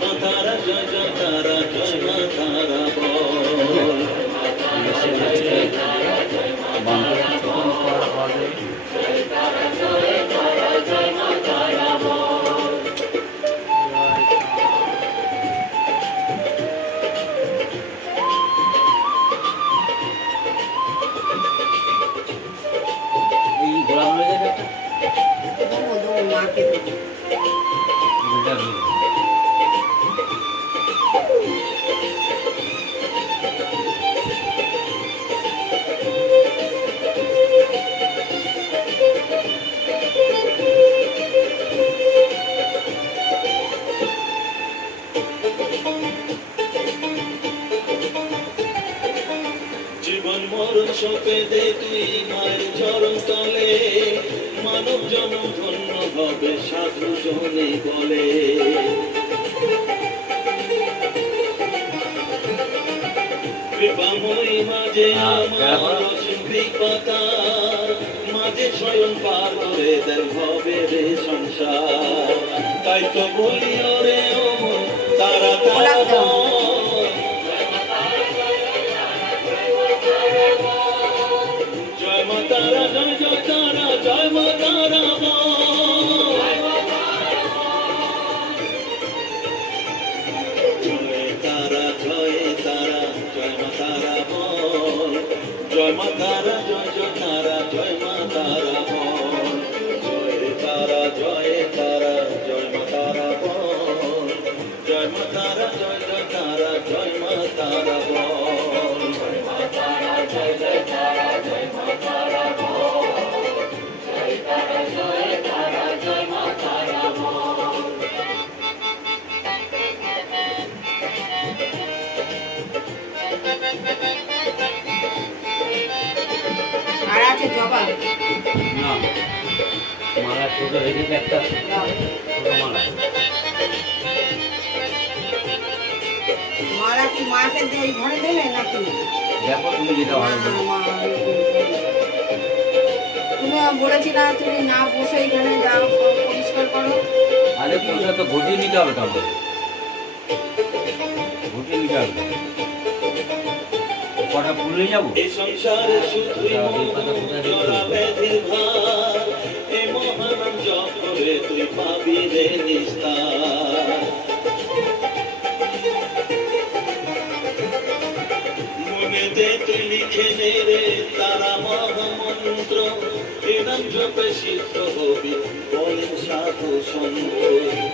মা তারা জয় জয় তারা জয় মা তারা বল। জীবন মরণ সপে দে তুই মায়ের চরণ তলে, মানব জন্ম ধন্য হবে সাধু জনে বলে। কৃপাময়ী মাঝে আমার কৃপাতার, মাঝে স্বয়ং পার করে দেন হবে রে সংসার। তাই তো বলি ওরে ও তারা তারা জয় মা তারা জয় জয় তারা জয় মা তারা জয় তারা জয় তারা জয় মা তারা বল। জয় মা তারা জয় জয় তারা জয় মা তারা বল। জয় তারা জয় তারা জয় মা তারা বল। জয় মা তারা জয় জয় তারা জয় মা তারা বল। জয় মা তারা জয় জয় তারা জয় মা তারা বল। জয় তারা জয় তারা জয় মা তারা বল। আর আছে জবা না মালা ছোট রেখে একটা ছোট মালা মালা কি মাকে ওই ঘরে দেবে নাকি? দেখো তুমি যেটা ভালো না, মা, তুমি বলেছি না তুমি না বসে এখানে যাও সব পরিষ্কার করো। আরে পয়সা তো ঘটিয়ে নিতে হবে, তাহলে ঘটিয়ে নিতে হবে। কটা ফুল নিয়ে যাবো? এই সংসারে শুধুই জরা ব্যাধির ভার, এ মহানাম জপ করে তুই পাবি রে নিস্তার। মনেতে তুই লিখে নে রে তারা মহামন্ত্র, এ নাম জপে সিদ্ধ হবি বলেন সাধু সন্ত।